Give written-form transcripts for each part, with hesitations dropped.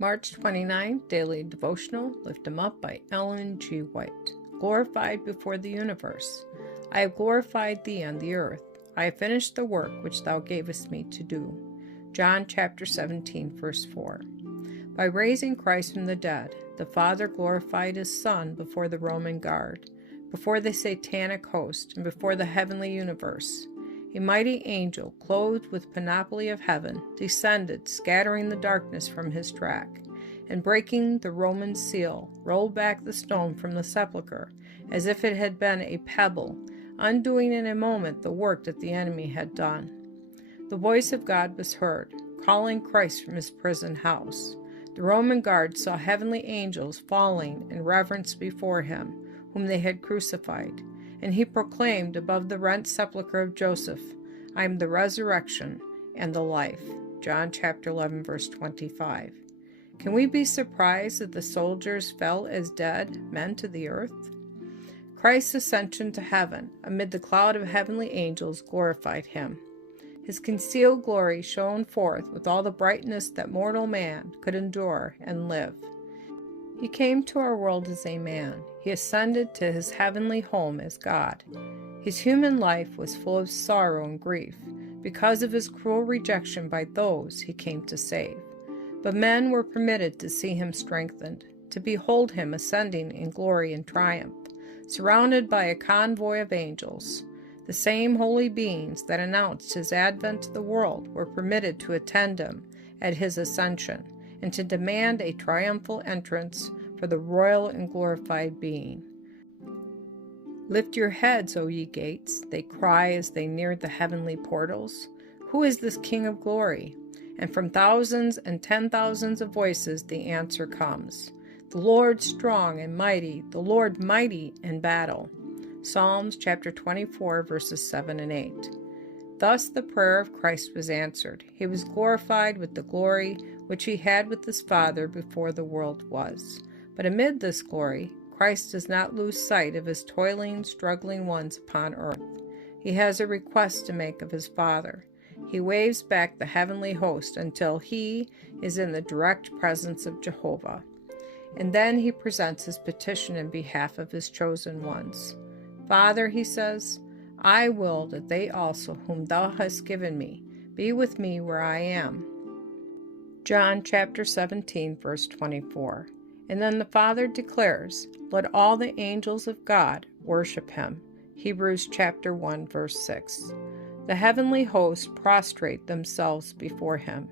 March 29th, Daily Devotional, Lift 'em Up by Ellen G. White. Glorified before the universe. I have glorified thee on the earth. I have finished the work which thou gavest me to do. John chapter 17, verse 4. By raising Christ from the dead, the Father glorified his Son before the Roman guard, before the satanic host, and before the heavenly universe. A mighty angel, clothed with panoply of heaven, descended, scattering the darkness from his track, and breaking the Roman seal, rolled back the stone from the sepulchre, as if it had been a pebble, undoing in a moment the work that the enemy had done. The voice of God was heard, calling Christ from his prison house. The Roman guard saw heavenly angels falling in reverence before him, whom they had crucified. And he proclaimed above the rent sepulchre of Joseph, I am the resurrection and the life. John chapter 11, verse 25. Can we be surprised that the soldiers fell as dead men to the earth? Christ's ascension to heaven, amid the cloud of heavenly angels, glorified him. His concealed glory shone forth with all the brightness that mortal man could endure and live. He came to our world as a man. He ascended to his heavenly home as God. His human life was full of sorrow and grief because of his cruel rejection by those he came to save. But men were permitted to see him strengthened, to behold him ascending in glory and triumph, surrounded by a convoy of angels. The same holy beings that announced his advent to the world were permitted to attend him at his ascension, and to demand a triumphal entrance for the royal and glorified being. Lift your heads, O ye gates, they cry as they near the heavenly portals. Who is this King of glory? And from thousands and 10,000s of voices the answer comes. The Lord strong and mighty, the Lord mighty in battle. Psalms chapter 24, verses 7 and 8. Thus the prayer of Christ was answered. He was glorified with the glory which he had with his Father before the world was. But amid this glory, Christ does not lose sight of his toiling, struggling ones upon earth. He has a request to make of his Father. He waves back the heavenly host until he is in the direct presence of Jehovah. And then he presents his petition in behalf of his chosen ones. Father, he says, I will that they also, whom thou hast given me, be with me where I am. John chapter 17, verse 24. And then the Father declares, let all the angels of God worship him. Hebrews chapter 1, verse 6. The heavenly hosts prostrate themselves before him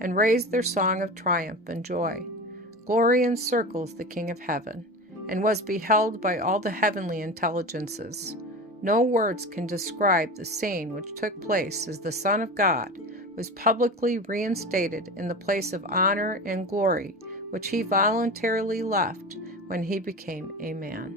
and raise their song of triumph and joy. Glory encircles the King of heaven and was beheld by all the heavenly intelligences. No words can describe the scene which took place as the Son of God was publicly reinstated in the place of honor and glory which he voluntarily left when he became a man.